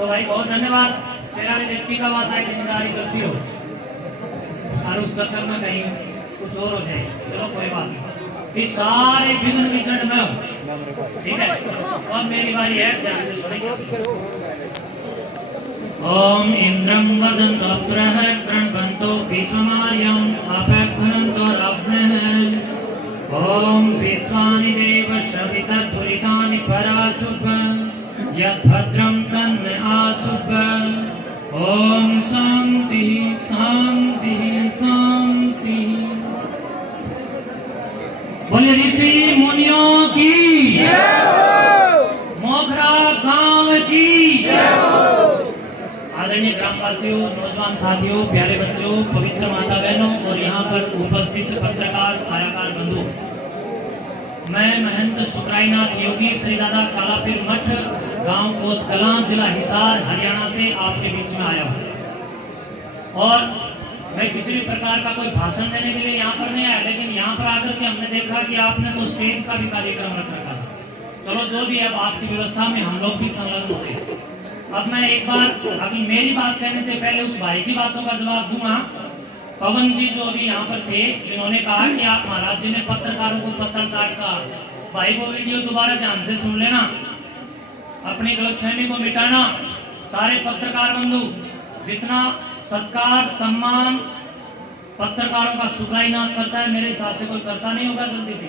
तो भाई बहुत धन्यवाद। तेरा व्यक्ति का वहां सारी जिम्मेदारी करती हो और उस चक्कर में कहीं कुछ और हो जाए, चलो कोई बात नहीं। इस सारे विघ्न की जड़ में हूँ, ठीक है। अब मेरी बारी है, ध्यान से सुनिए। ओम इंद्रम वदन्तो प्रणवन्तो विश्वमार्यं अपघ्नन्तो रव्रः। ओम विश्वानि देवस्य वितर्पुरितानि पराशुभ यद्भद्रं तन्न आशुभ। ओम शांति शांति शांति। बोले ऋषि मुनियों की, मोगरा गांव की। आदरणीय ग्रामवासियों, नौजवान साथियों, प्यारे बच्चों, पवित्र माता बहनों और यहाँ पर उपस्थित पत्रकार छायाकार बंधु, मैं महंत सुखरायनाथ योगी श्री दादा कालापीर मठ, गांव कोतकलां, जिला हिसार, हरियाणा से आपके बीच में आया हूँ। और मैं किसी भी प्रकार का कोई भाषण देने के लिए यहाँ पर नहीं आया, लेकिन यहाँ पर आकर के हमने देखा कि आपने तो स्टेज का भी कार्यक्रम रख रखा था। चलो जो भी है, अब आपकी व्यवस्था में हम लोग भी संलग्न होते। अब मैं एक बार अभी मेरी बात कहने से पहले उस भाई की बातों का जवाब दूंगा। पवन जी जो अभी यहाँ पर थे, जिन्होंने कहा कि आप महाराज जी ने पत्रकारों को पत्राचार का, भाई वो वीडियो दोबारा ध्यान से सुन लेना, अपनी गलतफहमी को मिटाना। सारे पत्रकार बंधु, जितना सत्कार सम्मान पत्रकारों का सुखरायनाथ करता है, मेरे हिसाब से कोई करता नहीं होगा जल्दी से।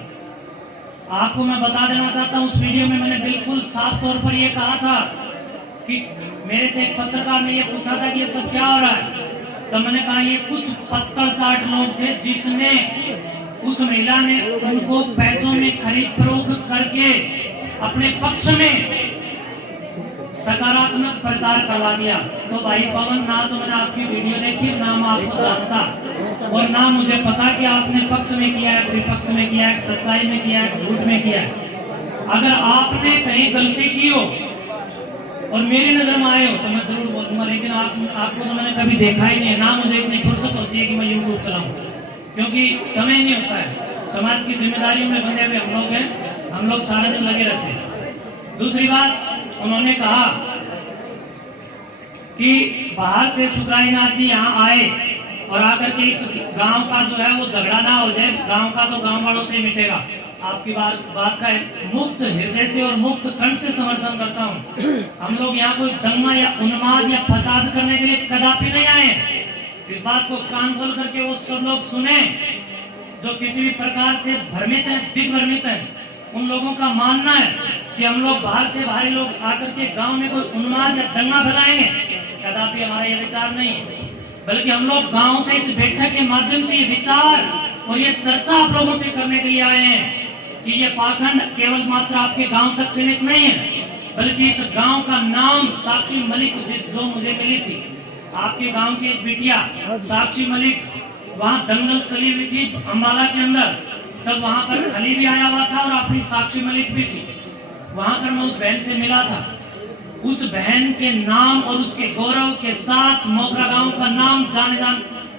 आपको मैं बता देना चाहता हूँ, उस वीडियो में मैंने बिल्कुल साफ तौर पर यह कहा था कि मेरे से एक पत्रकार ने ये पूछा था कि ये सब क्या हो रहा है, तो मैंने कहा ये कुछ पत्रचाट लोग थे जिसने उस महिला ने उनको पैसों में खरीद फरोख्त करके अपने पक्ष में सकारात्मक प्रचार करवा दिया। तो भाई पवन, ना तो मैंने आपकी वीडियो देखी, ना मैं आपको जानता और ना मुझे पता कि आपने पक्ष में किया है, विपक्ष में किया है, सच्चाई में किया है, झूठ में किया है। अगर आपने कहीं गलती की हो और मेरी नजर में आए हो तो मैं जरूर बोलूंगा, लेकिन आपको तो मैंने कभी देखा ही नहीं है, ना मुझे इतनी फुर्सत होती है कि मैं यूट्यूब चलाऊं, क्योंकि समय नहीं होता है। समाज की जिम्मेदारियों में बंधे हुए हम लोग हैं, हम लोग सारा दिन लगे रहते हैं। दूसरी बात, उन्होंने कहा कि बाहर से सुखरायनाथ जी यहाँ आए और आकर के इस गांव का जो है वो झगड़ा ना हो जाए, गांव का तो गांव वालों से ही मिटेगा। आपकी बात का मुक्त हृदय से और मुक्त कंठ से समर्थन करता हूँ। हम लोग यहाँ कोई दंगा या उन्माद या फसाद करने के लिए कदापि नहीं आए। इस बात को कान खोल करके वो सब लोग सुने जो किसी भी प्रकार से भ्रमित है, दिग्भ्रमित है। उन लोगों का मानना है कि हम लोग बाहर से बाहरी लोग आकर के गांव में कोई उन्माद या दंगा फैलाएंगे, कदापि हमारा ये विचार नहीं है। बल्कि हम लोग गांव से इस बैठक के माध्यम से ये विचार और ये चर्चा आप लोगों से करने के लिए आए हैं कि ये पाखंड केवल मात्र आपके गांव तक सीमित नहीं है, बल्कि इस गांव का नाम साक्षी मलिक जो मुझे मिली थी, आपके गांव की एक बिटिया साक्षी मलिक, वहाँ दंगल चली हुई थी अम्बाला के अंदर, तब वहाँ पर खली भी आया हुआ था और अपनी साक्षी मलिक भी थी। वहाँ पर मैं उस बहन से मिला था। उस बहन के नाम और उसके गौरव के साथ मोगरा गांव का नाम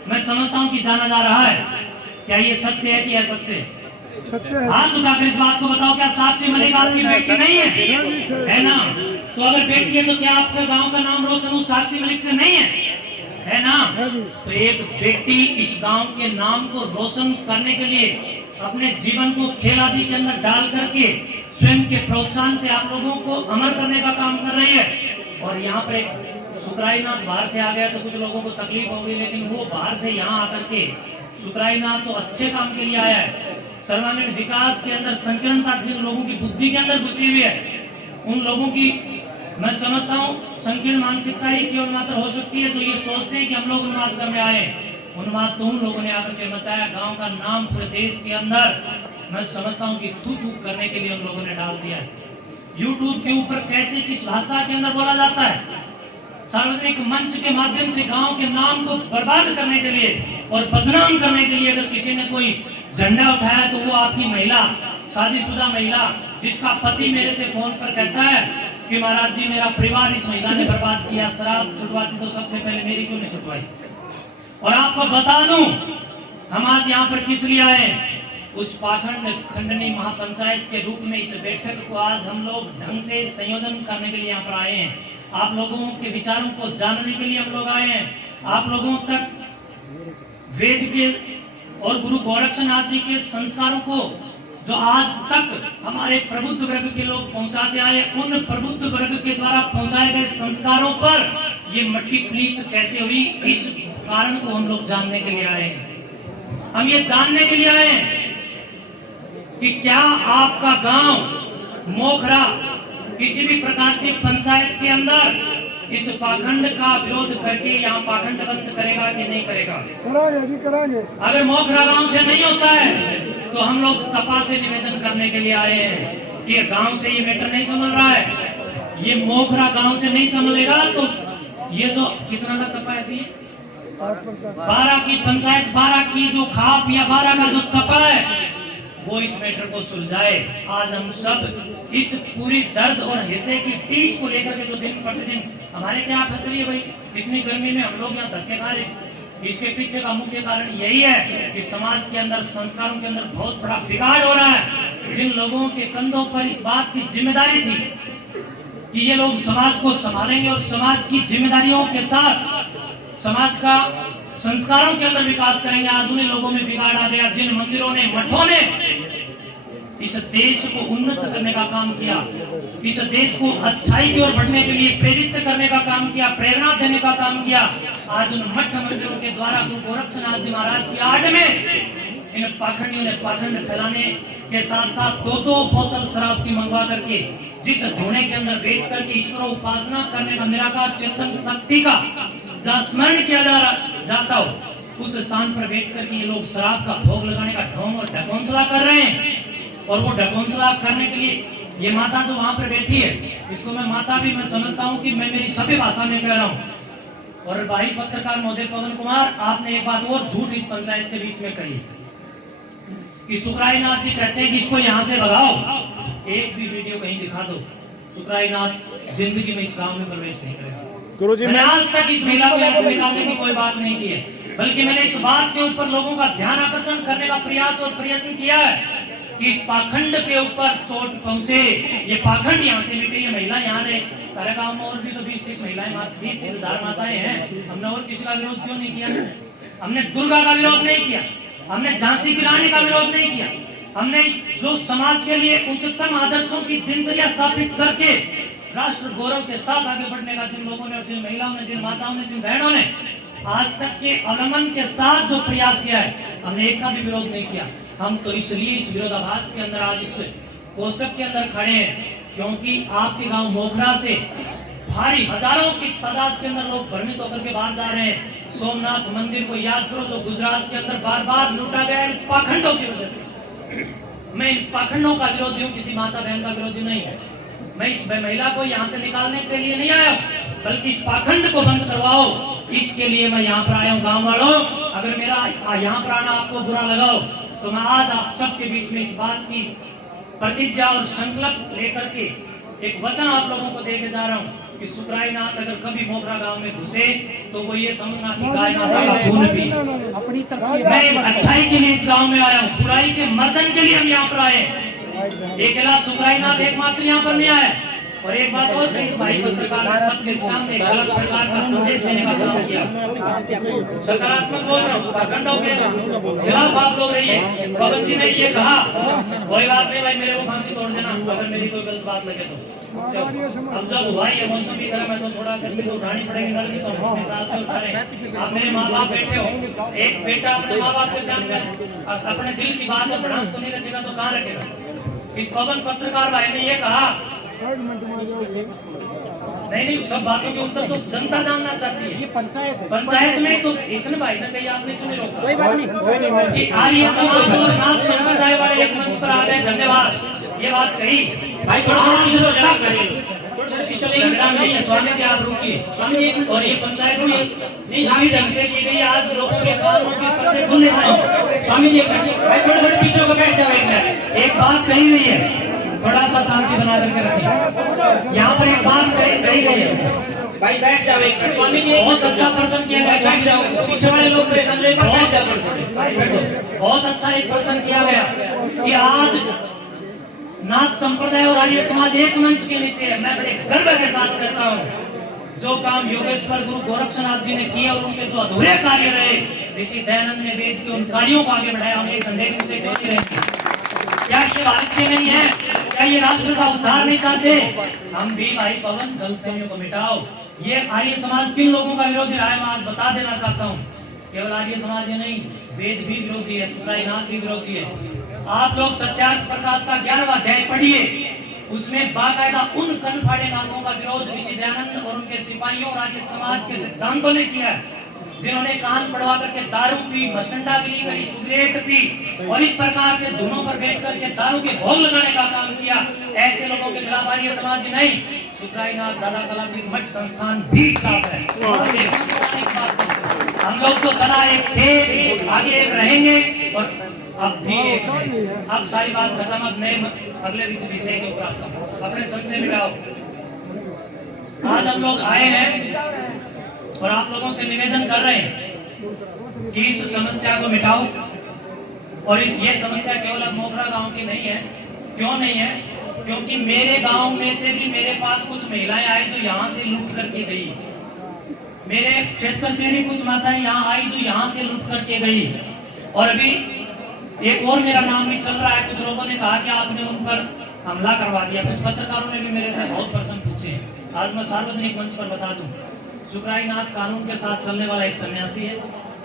मैं समझता हूँ कि जाना जा रहा है। क्या ये सत्य है कि असत्य है? हाथ उठाकर इस बात को बताओ, क्या साक्षी मलिक आपकी बेटी नहीं है ना? तो अगर बेटी है तो क्या आपका गांव का नाम रोशन उस साक्षी मलिक से नहीं है ना? तो एक बेटी इस गांव के नाम को रोशन करने के लिए अपने जीवन को खेल आदि के अंदर डाल करके स्वयं के प्रोत्साहन से आप लोगों को अमर करने का काम कर रही है। और यहाँ पर एक सुखरायनाथ बाहर से आ गया तो कुछ लोगों को तकलीफ होगी, लेकिन वो बाहर से यहाँ आकर के सुखरायनाथ तो अच्छे काम के लिए आया है। सर्वांगीण विकास के अंदर संकीर्णता जिन लोगों की बुद्धि के अंदर घुसी हुई है, उन लोगों की मैं समझता हूँ संकीर्ण मानसिकता ही केवल मात्र हो सकती है जो ये सोचते हैं कि हम लोग उन्माद करने आए। उन्माद तो उन लोगों ने आकर के मचाया, गांव का नाम पूरे देश के अंदर मैं समझता हूँ कि थू करने के लिए उन लोगों ने डाल दिया है। यूट्यूब के ऊपर कैसे किस भाषा के अंदर बोला जाता है, सार्वजनिक मंच के माध्यम से गांव के नाम को बर्बाद करने के लिए और बदनाम करने के लिए अगर किसी ने कोई झंडा उठाया तो वो आपकी महिला, शादीशुदा महिला, जिसका पति मेरे से फोन पर कहता है कि महाराज जी मेरा परिवार इस महिला ने बर्बाद किया, शराब छुटवाती तो सबसे पहले मेरी क्यों नहीं छुटवाई। और आपको बता दूं हम आज यहाँ पर किस लिए आए, उस पाखंड खंडनी महापंचायत के रूप में इस बैठक को आज हम लोग ढंग से संयोजन करने के लिए यहाँ पर आए हैं। आप लोगों के विचारों को जानने के लिए हम लोग आए हैं। आप लोगों तक वेद के और गुरु गोरक्षनाथ जी के संस्कारों को जो आज तक हमारे प्रबुद्ध वर्ग के लोग पहुंचाते आए, उन प्रबुद्ध वर्ग के द्वारा पहुंचाए गए संस्कारों पर ये मट्टी प्लीत कैसे हुई, इस कारण को हम लोग जानने के लिए आए हैं। हम ये जानने के लिए आए हैं कि क्या आपका गांव मोखरा किसी भी प्रकार से पंचायत के अंदर इस पाखंड का विरोध करके यहाँ पाखंड बंद करेगा कि नहीं करेगा? कराएंगे। अगर मोखरा गांव से नहीं होता है तो हम लोग तपा से निवेदन करने के लिए आए हैं कि गांव से ये मैटर नहीं समझ रहा है, ये मोखरा गांव से नहीं समझेगा तो ये जो कितना का तपा ऐसी 12 की पंचायत, 12 की जो खाप या 12 का जो तपा है वो इस मैटर को सुलझाए। आज हम सब इस पूरी दर्द और हृदय की टीस को लेकर के जो दिन प्रतिदिन हमारे क्या फंस रही है भाई, इतनी गर्मी में हम लोग यहाँ धक्के खा रहे हैं। इसके पीछे का मुख्य कारण यही है कि समाज के अंदर, संस्कारों के अंदर बहुत बड़ा बिगाड़ हो रहा है। जिन लोगों के कंधों पर इस बात की जिम्मेदारी थी कि ये लोग समाज को संभालेंगे और समाज की जिम्मेदारियों के साथ समाज का संस्कारों के अंदर विकास करेंगे, आज उन्हीं लोगों में बिगाड़ आ गया। जिन मंदिरों ने, मठों ने इस देश को उन्नत करने का काम किया, इस देश को अच्छाई की ओर बढ़ने के लिए प्रेरित करने का काम किया, प्रेरणा देने का काम किया, आज उन मठ मंदिरों के द्वारा गुरु गोरक्षनाथ जी महाराज की आड़ में इन पाखंडियों ने पाखंड फैलाने के साथ साथ 2-2 बोतल शराब की मंगवा करके जिस धोने के अंदर बैठ करके ईश्वर उपासना करने का, निराकार चेतन शक्ति का जहाँ स्मरण किया जाता हो, उस स्थान पर बैठ करके ये लोग शराब का भोग लगाने का ढोंग और ढकोंसला कर रहे हैं। और वो ढकोंसला करने के लिए ये माता जो वहां पर बैठी है, इसको मैं माता भी मैं समझता हूँ कि मैं मेरी सभी भाषा में कह रहा हूँ। और भाई पत्रकार महोदय पवन कुमार, आपने एक बात और झूठ इस पंचायत के बीच में कही कि सुखरायनाथ जी कहते हैं कि इसको यहाँ से भगाओ। एक भी वीडियो कहीं दिखा दो, सुखरायनाथ जिंदगी में इस गाँव में प्रवेश नहीं करेगा। गुरुजी, मैंने आज तक इस महिला को यहाँ से निकालने की कोई बात नहीं की है, बल्कि मैंने इस बात के ऊपर लोगों का ध्यान आकर्षण करने का प्रयास और प्रयत्न किया है कि इस पाखंड के ऊपर चोट पहुंचे, ये पाखंड यहाँ से मिटे, ये महिला यहाँ रहे। तारे गाँव में और भी तो 20-30 महिलाएं, 20-30 हजार माताएं हैं। हमने और किसी का विरोध क्यों नहीं किया? हमने दुर्गा का विरोध नहीं किया, हमने झांसी की रानी का विरोध नहीं किया, हमने जो समाज के लिए उच्चतम आदर्शों की दिनचर्या स्थापित करके राष्ट्र गौरव के साथ आगे बढ़ने का जिन लोगों ने और जिन महिलाओं ने, जिन माताओं ने, जिन बहनों ने आज तक के अवलंबन के साथ जो प्रयास किया है, हमने एक का भी विरोध नहीं किया। हम तो इसलिए इस विरोधाभास के अंदर आज इस कोष्टक के अंदर खड़े हैं क्योंकि आपके गांव मोखरा से भारी हजारों की तादाद के अंदर लोग भ्रमित होकर के बाहर जा रहे हैं। सोमनाथ मंदिर को याद करो जो गुजरात के अंदर बार बार लूटा गया इन पाखंडों की वजह से। मैं इन पाखंडों का विरोधी हूँ, किसी माता बहन का विरोधी नहीं। मैं इस महिला को यहाँ से निकालने के लिए नहीं आया, बल्कि इस पाखंड को बंद करवाओ, इसके लिए मैं यहाँ पर आया हूँ। गाँव वालों, अगर मेरा यहाँ पर आना आपको बुरा लगाओ तो मैं आज आप सबके बीच में इस बात की प्रतिज्ञा और संकल्प लेकर के एक वचन आप लोगों को देके जा रहा हूँ कि सुखरायनाथ अगर कभी मोखरा गांव में घुसे तो वो ये समझना कि गाय माता का खून भी अपनी तरफ से। मैं अच्छाई के लिए इस गांव में आया हूँ, बुराई के मर्दन के लिए हम यहाँ पर आए। अकेला सुखरायनाथ एकमात्र यहाँ पर नहीं आया। और एक बात और कही, भाई पत्रकार ने सबके सामने गलत प्रकार का संदेश देने का काम किया। सकारात्मक बोल रहा हूँ, पाखंडों के खिलाफ आप लोग रहिए। पवन जी ने ये कहा, कोई बात नहीं भाई, मेरे को फांसी तोड़ देना अगर मेरी कोई गलत बात लगे तो। अब जब हुआ ये मौसम की तरह, मैं तो थोड़ा गर्मी तो उठानी पड़ेगी, गर्मी तो अपने साल से उठा रहे। आप मेरे माँ बाप बैठे हो, एक बेटा अपने माँ बाप के सामने अपने दिल की बात में भड़ास को नहीं रखेगा तो कहाँ रखेगा? इस पवन पत्रकार भाई ने ये कहा, नहीं, सब बातों के उत्तर तो जनता जानना चाहती है। ये पंचायत में तो इसने भाई ने कही, आपने क्यों नहीं रोका? कोई बात नहीं कि आर्य समाज और नाथ संप्रदाय वाले एक मंच पर आ गए, धन्यवाद, ये बात कही भाई। स्वामी जी आप रुकिए, और ये पंचायत भी इसी ढंग से की गई। आज लोगों के कानों के पर्दे खुलने चाहिए। स्वामी जी थोड़े पीछे को बैठ जाओ। एक बात कही गई है, थोड़ा सा शांति बना करके रखिए। यहाँ पर एक बात कही गई है, भाई बैठ जाओ एक मिनट। स्वामी जी बहुत अच्छा प्रश्न किया गया, बैठ जाओ, पीछे वाले लोग परेशान लेकर बैठ जाओ। बहुत अच्छा एक प्रश्न किया गया कि आज नाथ संप्रदाय और आर्य समाज एक मंच के नीचे है। मैं बड़े गर्व के साथ कहता हूँ जो काम योगेश्वर गुरु गोरक्षनाथ जी ने किए और उनके जो अधूरे कार्य रहे, ऋषि दयानंद ने वेद के उन कार्यों को आगे बढ़ाया। हम एक झंडे के नीचे क्यों नहीं रहेंगे? क्या ये भारत के नहीं है? क्या ये राष्ट्र का उद्धार नहीं चाहते? हम भी भाई पवन गलतियों को मिटाओ। ये आर्य समाज किन लोगों का विरोधी रहा है मैं आज बता देना चाहता हूँ। केवल आर्य समाज ही नहीं, वेद भी विरोधी है, सुराईनाथ भी विरोधी है। आप लोग सत्यार्थ प्रकाश का 11वां अध्याय पढ़िए, उसमें बाकायदा उन कनफाड़े नाथों का विरोध ऋषि दयानंद और उनके सिपाहियों और आर्य समाज के सिद्धांतों ने किया है, जिन्होंने कान पड़वा करके दारू पी, मस्टंडागिरी करी, सिगरेट पी और इस प्रकार से धुनों पर बैठ करके दारू के भोग लगाने का काम किया। ऐसे लोगों के खिलाफ आर्य समाज नहीं, सुखराईनाथ दादा कलापीर मठ संस्थान भी खिलाफ है। हम लोग तो सदा एक थे, आगे एक रहेंगे और अब भी एक है। अब सारी बात खत्म, अब नए अगले विषय के ऊपर आता हूँ। अपने संशय मिटाओ। आज हम लोग आए हैं और आप लोगों से निवेदन कर रहे हैं कि इस समस्या को मिटाओ। और ये समस्या केवल अब मोगरा गांव की नहीं है। क्यों नहीं है? क्योंकि मेरे गांव में से भी मेरे पास कुछ महिलाएं आई जो यहाँ से लूट करके गई। मेरे क्षेत्र से भी कुछ माताएं यहाँ आई जो यहाँ से लूट करके गई। और अभी एक और मेरा नाम भी चल रहा है। कुछ लोगों ने कहा कि आपने उन पर हमला करवा दिया। कुछ पत्रकारों ने भी मेरे से बहुत प्रश्न पूछे। आज मैं सार्वजनिक मंच पर बता दूं, सुखराईनाथ कानून के साथ चलने वाला एक सन्यासी है,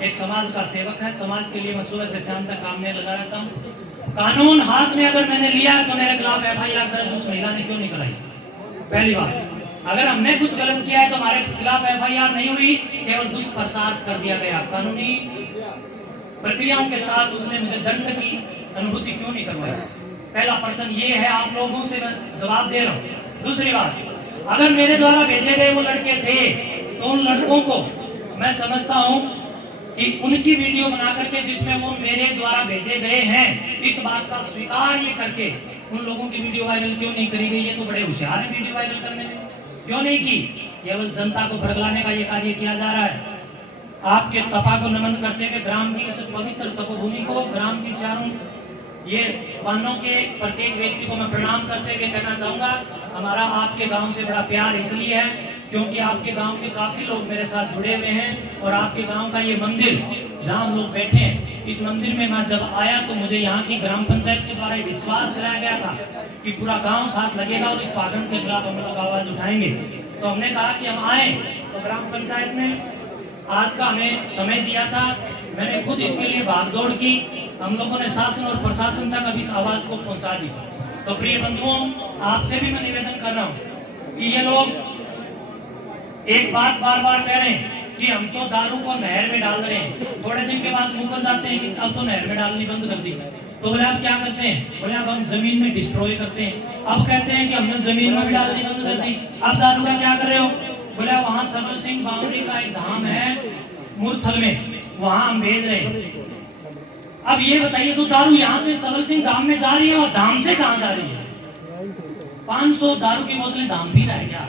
एक समाज का सेवक है। समाज के लिए मैं सुबह से शाम तक काम में लगा रहता हूँ। कानून हाथ में अगर मैंने लिया तो मेरे खिलाफ FIR दर्ज उस महिला ने क्यों नहीं कराई? पहली बात, अगर हमने कुछ गलत किया है तो हमारे खिलाफ FIR नहीं हुई, केवल दुष्प्रचार कर दिया गया। कानूनी प्रक्रियाओं के साथ उसने मुझे दंड की अनुभूति क्यों नहीं करवाई? पहला प्रश्न ये है, आप लोगों से मैं जवाब दे रहा हूँ। दूसरी बात, अगर मेरे द्वारा भेजे गए वो लड़के थे तो उन लड़कों को मैं समझता हूँ कि उनकी वीडियो बना करके जिसमें वो मेरे द्वारा भेजे गए हैं, इस बात का स्वीकार ये करके उन लोगों की वीडियो वायरल क्यों नहीं करी गई? ये तो बड़े होशियार है वीडियो वायरल करने में, क्यों नहीं की? केवल जनता को भड़काने का ये कार्य किया जा रहा है। आपके तपा को नमन करते हुए ग्राम की इस पवित्र तपोभूमि को, ग्राम की चारों ये वाहनों के प्रत्येक व्यक्ति को मैं प्रणाम करते हुए कहना चाहूंगा, हमारा आपके गांव से बड़ा प्यार इसलिए है क्योंकि आपके गांव के काफी लोग मेरे साथ जुड़े हुए हैं। और आपके गांव का ये मंदिर जहां हम लोग बैठे हैं, इस मंदिर में मैं जब आया तो मुझे यहाँ की ग्राम पंचायत के द्वारा विश्वास दिलाया गया था कि पूरा गाँव साथ लगेगा और इस पाखंड के खिलाफ हम लोग आवाज उठाएंगे। तो हमने कहा कि हम आए, तो ग्राम पंचायत ने आज का हमें समय दिया था। मैंने खुद इसके लिए भागदौड़ की। हम लोगों ने शासन और प्रशासन तक अभी इस आवाज को पहुंचा दी। तो प्रिय बंधुओं, आपसे भी मैं निवेदन कर रहा हूँ कि ये लोग एक बात बार बार कह रहे हैं कि हम तो दारू को नहर में डाल रहे हैं, थोड़े दिन के बाद मुकर जाते हैं कि अब तो नहर में डालनी बंद कर दी। तो बोले आप क्या करते हैं? बोले अब हम जमीन में डिस्ट्रॉय करते हैं। अब कहते हैं कि हमने जमीन में भी डालनी बंद कर दी, अब दारू का क्या कर रहे हो? बोले वहाँ सबल सिंह बावड़ी का एक धाम है मूर्थल में, वहाँ हम भेज रहे हैं। अब ये बताइए, तो दारू यहाँ से सबल सिंह धाम में जा रही है और धाम से कहाँ जा रही है? 500 दारू की बोतलें धाम भी रह गया,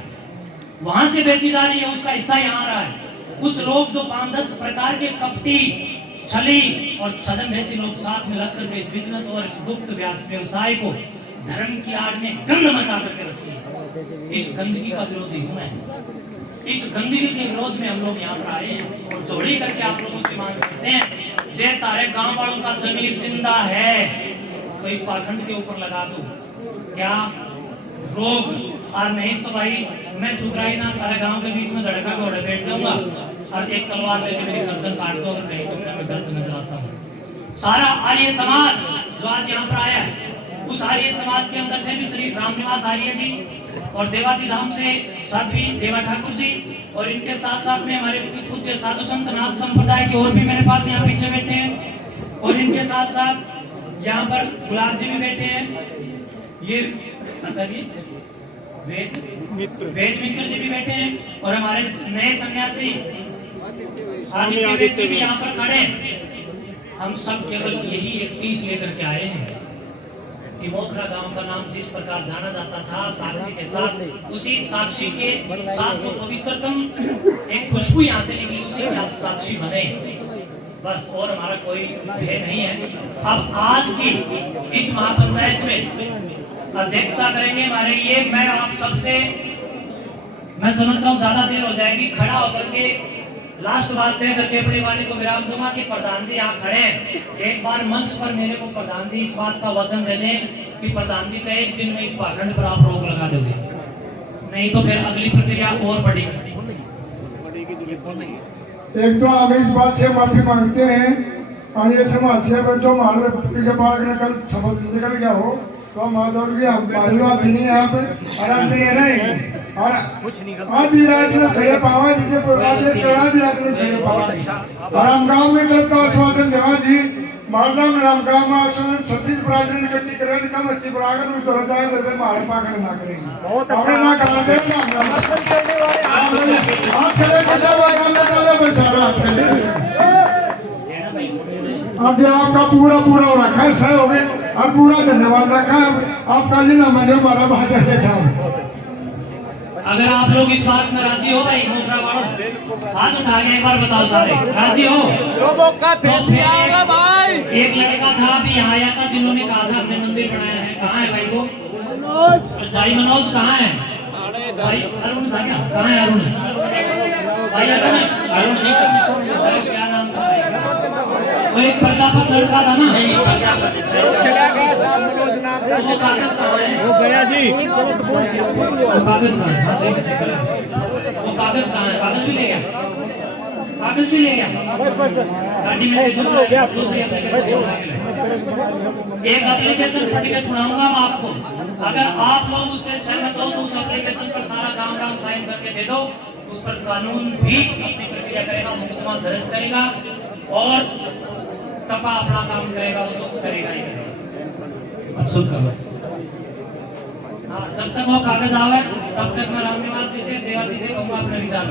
वहां से बेची जा रही है, उसका हिस्सा यहाँ आ रहा है। कुछ लोग जो 5-10 प्रकार के कपटी, छली और छदम जैसे लोग साथ में लग करके इस बिजनेस और इस गुप्त व्यवसाय को धर्म की आड़ में गंद मचा करके रखी है। इस गंदगी का विरोधी हूं मैं। इस गंदगी के विरोध में हम लोग यहाँ पर आए हैं और जोड़ी करके आप लोगों से मांग करते हैं, जे तारे गांव वालों का जमीर जिंदा है तो इस पाखंड के ऊपर लगा दो। क्या रोग? और नहीं तो भाई मैं सुखराईनाथ तारे गांव के बीच में धड़का घोड़े बैठ जाऊंगा और एक तलवार लेके मेरी गर्दन काट दो अगर कहीं तो मैं गलत नजर आता हूँ। सारा आर्य समाज जो आज यहाँ पर आया है, उस आर्य समाज के अंदर से भी श्री रामनिवास आर्य जी और देवाजी धाम से साध्वी देवा ठाकुर जी और इनके साथ साथ में हमारे पूज्य साधु संत नाथ संप्रदाय के और भी मेरे पास यहाँ पीछे बैठे हैं। और इनके साथ साथ यहाँ पर गुलाब जी भी बैठे हैं। ये अच्छा जी वेद मित्र जी भी बैठे हैं और हमारे नए सन्यासी आदित्य भी यहाँ पर खड़े। हम सब केवल यही एक टीस लेकर के आए हैं कि मोखरा गांव का नाम जिस प्रकार जाना जाता था साक्षी के साथ, उसी साक्षी के साथ जो पवित्रतम एक खुशबू यहाँ से निकली, उसी के आप साक्षी बने बस, और हमारा कोई भय नहीं है। अब आज की इस महापंचायत में अध्यक्षता करेंगे हमारे ये, मैं आप सबसे मैं समझता हूँ ज्यादा देर हो जाएगी। खड़ा होकर के लास्ट बात तय करके अपनी वाणी को विराम दूंगा कि प्रधान जी यहाँ खड़े हैं। एक बार मंच पर मेरे को प्रधान जी इस बात का वचन दे दें कि प्रधान जी का एक दिन में इस भाखंड पर आप रोक लगा दोगे, नहीं तो फिर अगली प्रक्रिया और बढ़ेगी। एक तो हम इस बात से माफी मांगते हैं और ये समाज से जो हमारे पीछे बालक ने कल शब्द निकल गया हो तो हम दौड़ गए, हम बालूवाद नहीं यहाँ पे आराम से रहेंगे। और आधी रात में खड़े पावा जिसे आधी रात में खड़े पावा और हम गाँव में तरफ का आश्वासन देवा जी मालराम राम गाँव में आश्वासन 36 प्राचीन इकट्ठी करें कम इकट्ठी बढ़ाकर भी तो जाए वैसे मारे पाकर ना करेंगे और ना करा देना आप चले आज आपका पूरा पूरा रखा है, सही हो गए और पूरा धन्यवाद रखा है आपका जिला मैंने हमारा भाजपा के साथ। अगर आप लोग इस बात में राजी हो भाई, मुद्रा वालों हाथ उठा के एक बार बताओ सारे राजी हो तो भाई। एक लड़का था अभी यहाँ आया था जिन्होंने कहा था हमने मंदिर बनाया है, कहाँ है भाई वो भाई मनोज, कहाँ है भाई अरुण था क्या, कहाँ है अरुण भाई अरुण क्या नाम था वो एक प्रजापत लड़का था ना वो कागज वो गया जी वो कागज कहाँ है, कागज भी ले गया, कागज भी ले गया गाड़ी में दूसरी एक एप्लीकेशन पढ़ के सुनाऊंगा मैं आपको। अगर आप लोग उससे सहमत हो तो उस एप्लीकेशन पर सारा काम साइन करके दे दो, उस पर कानून भी अपनी प्रक्रिया करेगा, मुकदमा दर्ज करेगा और तपा अपना काम करेगा, वो तो करेगा ही करेगा। अब सुन करो हाँ, जब तक वो कागज आवे तब तक मैं रामनिवास जी से देवा जी से कहूँगा अपने विचार